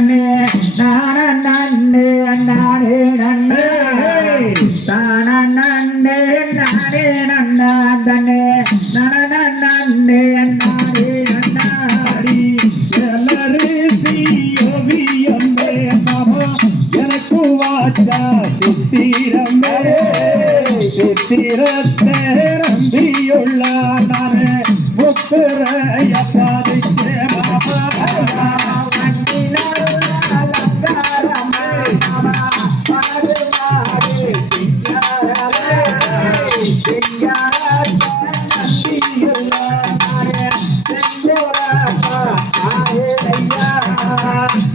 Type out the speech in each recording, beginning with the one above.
தன்னே நான நன்னே நானே நன்னே தான நன்னே நானே நன்னா தன்னே. நன நன்னே நானே நன்னாடி எனக்கு வாச்சா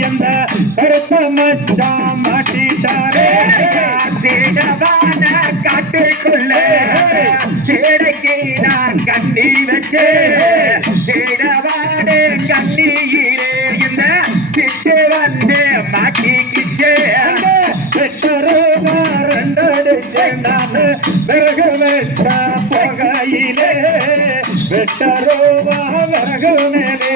எந்த கருத்த மச்சான் மாட்டிட்டாரே காட்டுக்குள்ள சேடைக்கு நான் கண்ணி வச்சு தேடவாடு கண்ணீரே இந்த சிட்டு வந்து புகையிலே வெட்டரோ விறகு மேலே